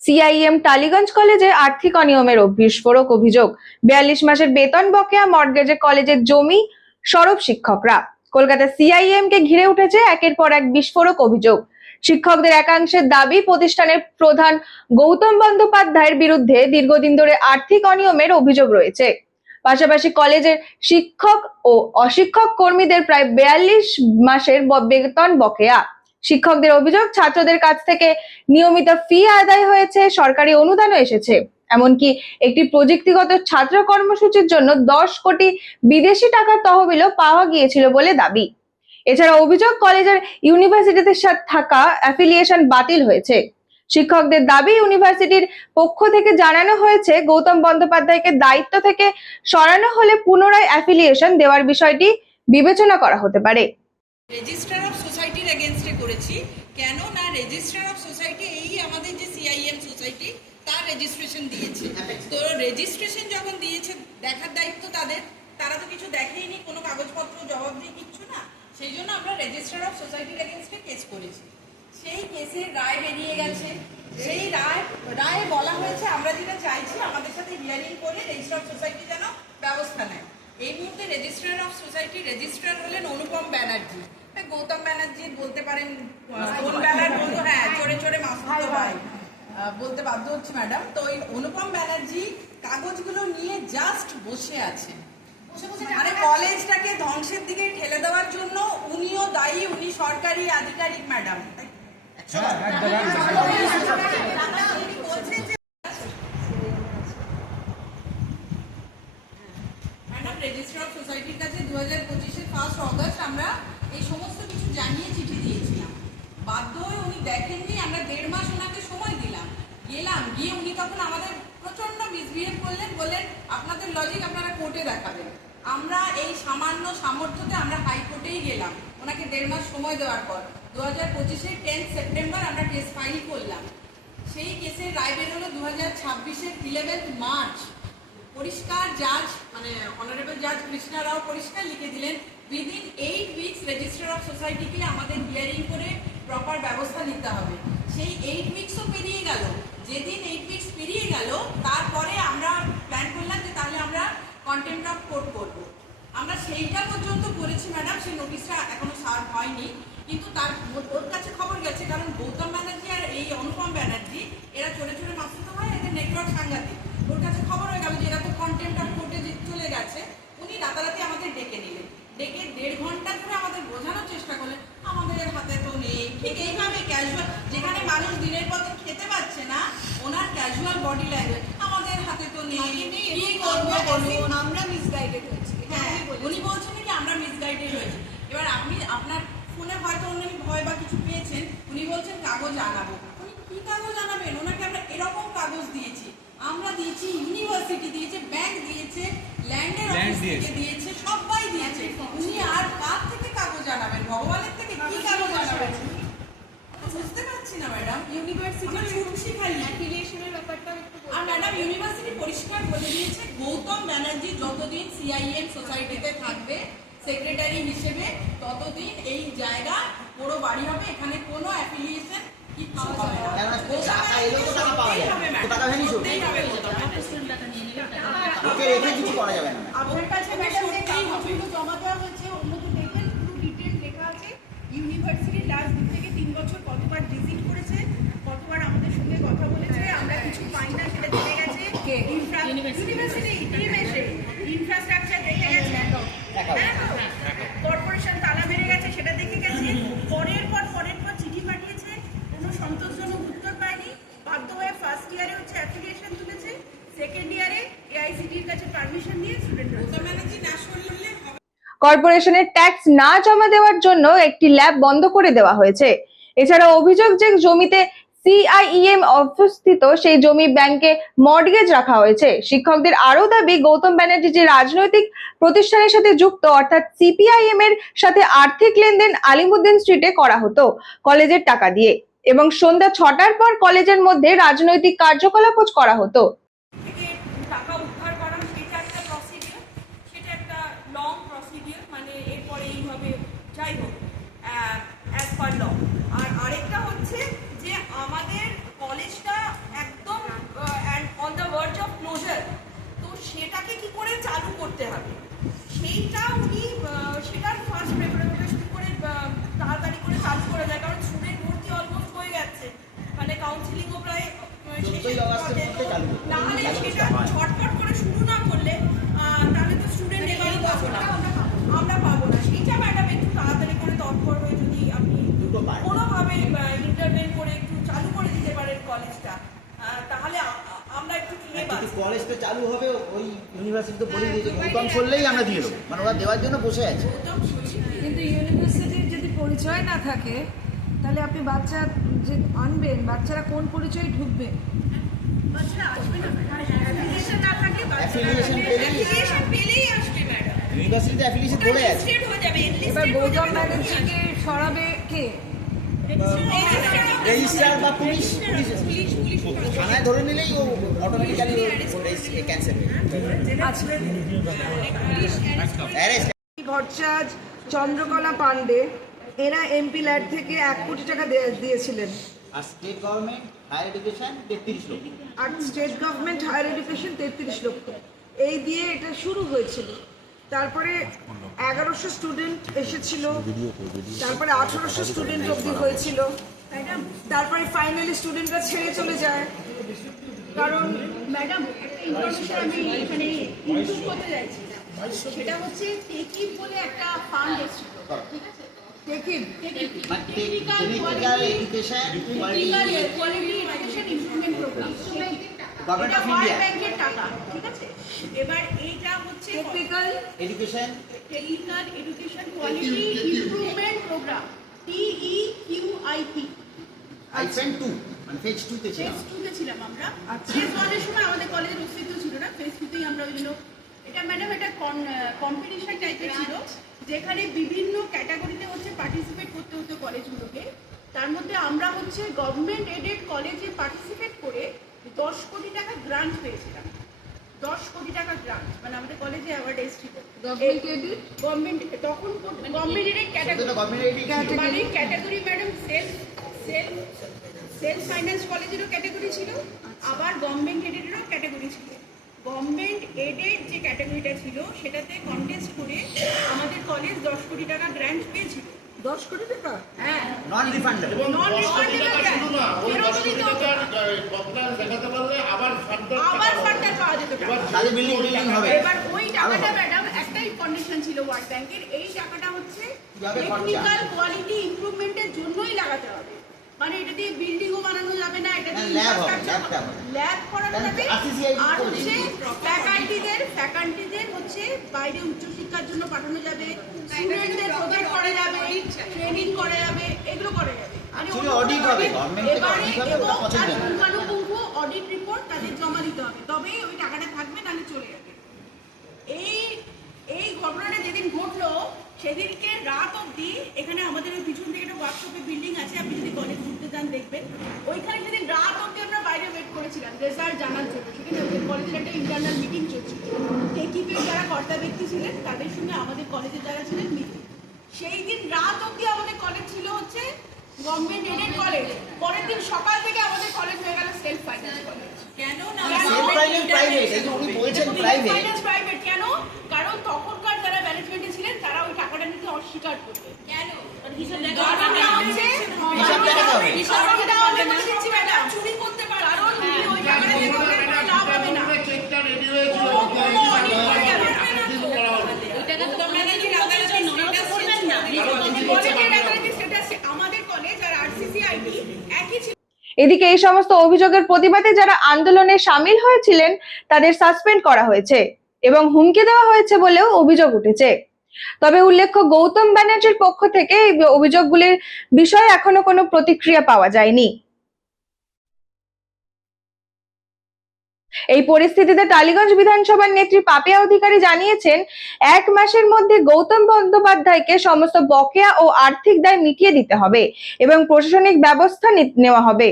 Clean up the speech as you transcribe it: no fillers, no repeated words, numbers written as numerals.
সিআইএম টালিগঞ্জ কলেজে আর্থিক অনিয়মের বিস্ফোরক অভিযোগ। 42 মাসের বেতন বকেয়া, মর্টগেজে কলেজের জমি, সরব শিক্ষকরা। কলকাতা সিআইএম কে ঘিরে উঠেছে একের পর এক বিস্ফোরক অভিযোগ। শিক্ষকদের একাংশের দাবি, প্রতিষ্ঠানের প্রধান গৌতম বন্দ্যোপাধ্যায়ের বিরুদ্ধে দীর্ঘদিন ধরে আর্থিক অনিয়মের অভিযোগ রয়েছে। পাশাপাশি কলেজের শিক্ষক ও অশিক্ষক কর্মীদের প্রায় 42 মাসের বেতন বকেয়া। শিক্ষকদের অভিযোগ, ছাত্রদের কাছ থেকে নিয়মিত ফি আদায় হয়েছে, সরকারি অনুদানও এসেছে। এমনকি একটি প্রযুক্তিগত ছাত্র কর্মসূচির জন্য 10 কোটি বিদেশি টাকার তহবিলও পাওয়া গিয়েছিল বলে দাবি। এছাড়া অভিযোগ, কলেজের ইউনিভার্সিটিতে সাথে থাকা অ্যাফিলিয়েশন বাতিল হয়েছে। শিক্ষকদের দাবি, ইউনিভার্সিটির পক্ষ থেকে জানানো হয়েছে গৌতম বন্দ্যোপাধ্যায়কে দায়িত্ব থেকে সরানো হলে পুনরায় অ্যাফিলিয়েশন দেওয়ার বিষয়টি বিবেচনা করা হতে পারে। রেজিস্ট্রার অফ সোসাইটির এগেনস্টে করেছি। কেন না, রেজিস্ট্রার অফ সোসাইটি এই আমাদের যে সিআইএম সোসাইটি তার রেজিস্ট্রেশন দিয়েছে। তো রেজিস্ট্রেশন যখন দিয়েছে, দেখার দায়িত্ব তাদের। তারা তো কিছু দেখেইনি, কোনো কাগজপত্র জবাবদিহি কিচ্ছু না। সেই জন্য আমরা রেজিস্ট্রার অফ সোসাইটির এগেনস্টে কেস করেছি। সেই কেসের রায় বেরিয়ে গেছে। সেই রায়ে বলা হয়েছে আমরা যেটা চাইছি, আমাদের সাথে হিয়ারিং করে রেজিস্ট্রার অফ সোসাইটি যেন ব্যবস্থা নেয়। এই মুহূর্তে রেজিস্ট্রার অফ সোসাইটি রেজিস্ট্রার হলেন অনুপম ব্যানার্জি। গৌতম ব্যানার্জি বলতে পারেন, হ্যাঁ, চড়ে চড়ে মাসুদ ভাই বলতে বাধ্য হচ্ছে ম্যাডাম। তো এই অনুপম ব্যানার্জি কাগজগুলো নিয়ে জাস্ট বসে আছে, মানে কলেজটাকে ধ্বংসের দিকে ঠেলে দেওয়ার জন্য উনিও দায়ী। উনি সরকারি আধিকারিক ম্যাডাম। রেজিস্ট্রার অফ সোসাইটির কাছে 2025-এর 1 অগস্ট আমরা এই সমস্ত কিছু জানিয়ে চিঠি দিয়েছিলাম। বাধ্য হয়ে উনি দেখেননি। আমরা 1.5 মাস ওনাকে সময় দিলাম। গিয়ে উনি তখন আমাদের প্রচন্ড মিসবিহেভ করলেন, বললেন আপনাদের লজিক আপনারা কোর্টে দেখাবেন। আমরা এই সামান্য সামর্থ্যতে আমরা হাইকোর্টেই গেলাম ওনাকে 1.5 মাস সময় দেওয়ার পর। 2025-এর 10 সেপ্টেম্বর আমরা কেস ফাইল করলাম। সেই কেসের রায় বেরোলো 2026-এর 11 মার্চ। পরিষ্কার জাজ, মানে অনারেবল জাজ কৃষ্ণা রাও পরিষ্কার লিখে দিলেন, উইদিন 8 উইকস রেজিস্ট্রার অফ সোসাইটিকে আমাদের হিয়ারিং করে প্রপার ব্যবস্থা নিতে হবে। সেই 8 উইকসও পেরিয়ে গেল। যেদিন 8 উইকস পেরিয়ে গেল, তারপরে আমরা প্ল্যান করলাম যে তাহলে আমরা কন্টেম্প্ট অফ কোর্ট করবো। আমরা সেইটা পর্যন্ত করেছি ম্যাডাম। সেই নোটিশটা এখনো সার্ভ হয়নি, কিন্তু ওর কাছে খবর গেছে। কারণ গৌতম ব্যানার্জি আর এই অনুপম ব্যানার্জি এরা চড়ে চড়ে মাসুদ হয়, এদের নেটওয়ার্ক সাংঘাতিক। ওর কাছে খবর হয়ে গেল যে এরা তো কন্টেম্প্ট অফ কোর্টে চলে গেছে। উনি রাতারাতি আমাদের ডেকে নিলেন। ডেকে 1.5 ঘন্টা ধরে আমাদের বোঝানোর চেষ্টা করলেন আমাদের হাতে তো নেই। ঠিক এইভাবে ক্যাজুয়াল, যেখানে মানুষ দিনের পর দিন খেতে পাচ্ছে না, ওনার ক্যাজুয়াল বডি ল্যাঙ্গুয়েজ, আমাদের হাতে তো নেই, কি করবো বলুন, আমরা মিসগাইডেড হয়েছি। হ্যাঁ, উনি বলছেন কি আমরা মিসগাইডেড হয়েছি। এবার আপনি আপনার ফোনে হয়তো উনি ভয় বা কিছু পেয়েছেন, উনি বলছেন কাগজ আনাবো। উনি কি কাগজ আনাবেন? ওনাকে আমরা এরকম কাগজ দিয়েছি, আমরা দিয়েছি, ইউনিভার্সিটি দিয়েছে, ব্যাংক দিয়েছে, ল্যান্ডের অফিস থেকে দিয়েছে, সবাই দিয়েছে। উনি আর কার থেকে কাগজ আনাবেন? ভগবানের থেকে কি কাগজ আনাবেন? বুঝতে পারছি না ম্যাডাম। ইউনিভার্সিটি ছুটছি খালি অ্যাফিলিয়েশনের ব্যাপারটা। আর ম্যাডাম, ইউনিভার্সিটি পরিষ্কার বলে দিয়েছে গৌতম ব্যানার্জি যতদিন সিআইএম সোসাইটিতে থাকবে সেক্রেটারি হিসেবে, ততদিন এই জায়গা পুরো বাড়ি হবে। এখানে কোনো অ্যাফিলিয়েশন কিচ্ছু হবে না। আপনার কাছে জমা দেওয়া হয়েছে, অন্যকে দেখবেন পুরো ডিটেল লেখা আছে। ইউনিভার্সিটি লাস্ট 2 থেকে 3 বছর কতবার ভিজিট করেছে, কতবার আমাদের সঙ্গে কথা বলেছে, আমরা কিছু পাই না সেটা দেখে গেছে। ইউনিভার্সিটি টিম এসে ইনফ্রাস্ট্রাকচার দেখে গেছে, কর্পোরেশন তালা মেরে গেছে সেটা দেখে গেছে। পরের পর চিঠি পাঠিয়েছে, কোনো সন্তোষজনক উত্তর পায়নি। বাধ্য হয়ে ফার্স্ট ইয়ারে অ্যাপ্লিকেশন তুলেছে, সেকেন্ড ইয়ারে এআইসিটির কাছে পারমিশন নিয়ে স্টুডেন্টরা ম্যানেজি না করলে হবে। কর্পোরেশনের ট্যাক্স না জমা দেওয়ার জন্য একটি ল্যাব বন্ধ করে দেওয়া হয়েছে। এছাড়া অভিযোগ যে জমিতে সিআইএম অবস্থিত, সেই জমি ব্যাংকে মর্টগেজ রাখা হয়েছে। শিক্ষকদের আরো দাবি, গৌতম ব্যানার্জি যে রাজনৈতিক প্রতিষ্ঠানের সাথে যুক্ত, অর্থাৎ সিপিআইএম এর সাথে আর্থিক লেনদেন আলিমুদ্দিন স্ট্রিটে করা হতো কলেজের টাকা দিয়ে, এবং সন্ধ্যা 6টার পর কলেজের মধ্যে রাজনৈতিক কার্যকলাপ করা হতো। টাকা উদ্ধার করা সেটা একটা প্রসিডিউর, সেটা একটা লং প্রসিডিউর, মানে এরপরে এইভাবে যাই হোক অ্যাজ পার ল। আর আরেকটা হচ্ছে যে আমাদের কলেজটা জুলাই অগাস্টের মধ্যে চালু করতে না হবে। হলে চালু সেটা করতে হয়। ছটফট করে শুরু না করলে তাহলে তো স্টুডেন্ট এবারও পাবো না, আমরা পাবো না। সেইটা ম্যাডাম একটু তাড়াতাড়ি করে তৎপর হয়ে যদি আপনি দুটো পায়। কোনোভাবে ইন্টারভেন করে একটু চালু করে দিতে পারেন কলেজটা, তাহলে আমরা একটু ক্লিয়ার কিন্তু কলেজটা চালু হবে, ওই ইউনিভার্সিটি তো বলে দিয়েছে গৌতম করলেই আমরা দিয়ে দেবো, মানে ওরা দেওয়ার জন্য বসে আছে। কিন্তু ইউনিভার্সিটির যদি পরিচয় না থাকে তাহলে আপনি বাচ্চা যে আনবেন, বাচ্চারা কোন পরিচয়ে ঢুকবে? বাচ্চারা আসবে না অ্যাফিলিয়েশন না থাকলে বাচ্চারা Affiliation পেলেই- অ্যাফিলিয়েশন পেলেই আসবে ম্যাডাম, ইউনিভার্সিটিতে অ্যাফিলিয়েশন ধরে আছে। রেজিস্ট্রেড হয়ে যাবে, এবার enlisted হয়ে গৌতম যাবে। ব্যানার্জিকে সরাবে কে? রেজিস্ট্রার বা পুলিশ থানায় ধরে নিলেই ও অটোমেটিক্যালি ক্যান্সেল অ্যারেস্ট। ভট্টাচার্য, চন্দ্রকলা পান্ডে এরা এমপি ল্যাড থেকে 1 কোটি টাকা দিয়েছিলেন, আর স্টেট গভর্নমেন্ট হায়ার এডুকেশন 33 লক্ষ। আর স্টেট গভর্নমেন্ট হায়ার এডুকেশন 33 লক্ষ। এই দিয়ে এটা শুরু হয়েছিল। তারপরে 1100 স্টুডেন্ট এসেছিল, তারপরে 1800 স্টুডেন্ট অবধি হয়েছিল, তারপরে ফাইনালি স্টুডেন্টরা ছেড়ে চলে যায়। কারণ ম্যাডাম একটা ইনফরমেশন আমি এখানে ইনক্লুড করতে চাইছি, সেটা হচ্ছে টেকিভ বলে একটা ফান্ড এসেছিল, ঠিক আছে? TEQIP technical education quality education improvement programme, government এটা অফ ওয়ার্ল্ড ইন্ডিয়া ব্যাংকের টাকা, ঠিক আছে? এবার এইটা হচ্ছে technical education technical education quality improvement programme, TEQIP। আইফেন 2 মানে ফেজ 2 তে ছিল। ফেজ 2 তে ছিলাম আমরা। আচ্ছা। ফেজ 1 এর সময় আমাদের কলেজের অস্তিত্ব ছিল না, ফেজ 2 তেই আমরা ওইগুলো, এটা ম্যাডাম একটা কম্পিটিশন টাইপের ছিল, যেখানে বিভিন্ন ক্যাটাগরিতে হচ্ছে পার্টিসিপেট করতে হতো কলেজগুলোকে। তার মধ্যে আমরা হচ্ছে গভর্নমেন্ট এডেড কলেজে পার্টিসিপেট করে 10 কোটি টাকা গ্রান্ট পেয়েছিলাম। 10 কোটি টাকা গ্রান্ট, মানে আমাদের কলেজে অ্যাওয়ার্ড এসেছিল। গভর্নমেন্ট এডেড গভর্নমেন্ট তখন government aided category, government education মানে ক্যাটাগরি ম্যাডাম সেলফ ফাইন্যান্স কলেজেরও ক্যাটাগরি ছিল, আবার গভর্নমেন্ট এডেডেরও ক্যাটাগরি ছিল। গভর্নমেন্ট এডেড যে ক্যাটাগরিটা ছিল সেটাতে কন্টেস্ট করে আমাদের কলেজ 10 কোটি টাকা গ্র্যান্ট পেয়েছিল। 10 কোটি টাকা? হ্যাঁ, non refundable. Non refundable grant, আবার ফান্ডটা পাওয়া যেত টাকা। তাহলে বিল্ডিং হবে। এবার ওই টাকাটা ম্যাডাম একটাই কন্ডিশন ছিল ওয়ার্ল্ড ব্যাংকের, এই টাকাটা হচ্ছে কিভাবে খরচা? টেকনিক্যাল কোয়ালিটি ইমপ্রুভমেন্টের জন্যই লাগাতে হবে। মানে এটা দিয়ে বিল্ডিংও বানানো যাবে না, এটা দিয়ে ল্যাব হবে, infrastructure ল্যাব করানো যাবে। RCCI আর করেছে। হচ্ছে ফ্যাকাল্টিদের হচ্ছে বাইরে উচ্চশিক্ষার জন্য পাঠানো যাবে, স্টুডেন্টদের প্রজেক্ট করা যাবে, ট্রেনিং করা যাবে, এগুলো করা যাবে। মানে Actually audit হবে, government থেকে এবারে audit হবে, এবং ওটা পছন্দ তার না। পুঙ্খানুপুঙ্খ অডিট রিপোর্ট তাদের জমা দিতে হবে, তবেই ওই টাকাটা থাকবে, নাহলে চলে যাবে। এই ঘটনাটা যেদিন ঘটলো সেদিনকে রাত অবধি এখানে আমাদের ওই পিছন থেকে একটা ওয়ার্কশপের বিল্ডিং আছে, আপনি যদি কলেজ ঘুরতে যান দেখবেন, ওইখানে সেদিন রাত অবধি আমরা বাইরে ওয়েট করেছিলাম রেজাল্ট জানার জন্য। সেখানে ওদের কলেজের একটা ইন্টারনাল মিটিং চলছিল, টেকিপের যারা কর্তা ব্যক্তি ছিলেন তাদের সঙ্গে আমাদের কলেজের যারা ছিলেন মিটিং। সেই দিন রাত অবধি আমাদের কলেজ ছিল হচ্ছে গভর্নমেন্ট এডেড কলেজ, পরের দিন সকাল থেকে আমাদের কলেজ হয়ে গেল সেলফ ফাইন্যান্স কলেজ। কেন না সেলফ ফাইন্যান্স প্রাইভেট, এই যে উনি বলছেন প্রাইভেট। প্রাইভেট কেন? কারণ তখনকার যারা ম্যানেজমেন্টে ছিলেন তারা ওই টাকাটা নিতে অস্বীকার করতেন। কেন? হিসাব দেওয়া হবে না, চুরি করতে পারে, কারণ ওই টাকাটা দিয়ে কোনো লাভ হবে না। আমাদের কলেজ আর RCCIT একই ছিল। এদিকে এই সমস্ত অভিযোগের প্রতিবাদে যারা আন্দোলনে সামিল হয়েছিলেন তাদের সাসপেন্ড করা হয়েছে এবং হুমকি দেওয়া হয়েছে বলেও অভিযোগ উঠেছে। তবে উল্লেখ্য, গৌতম ব্যানার্জির পক্ষ থেকে এই অভিযোগগুলির বিষয়ে এখনো কোনো প্রতিক্রিয়া পাওয়া যায়নি। এই পরিস্থিতিতে টালিগঞ্জ বিধানসভার নেত্রী পাপিয়া অধিকারী জানিয়েছেন, 1 মাসের মধ্যে গৌতম বন্দ্যোপাধ্যায়কে সমস্ত বকেয়া ও আর্থিক দায় মিটিয়ে দিতে হবে এবং প্রশাসনিক ব্যবস্থা নেওয়া হবে।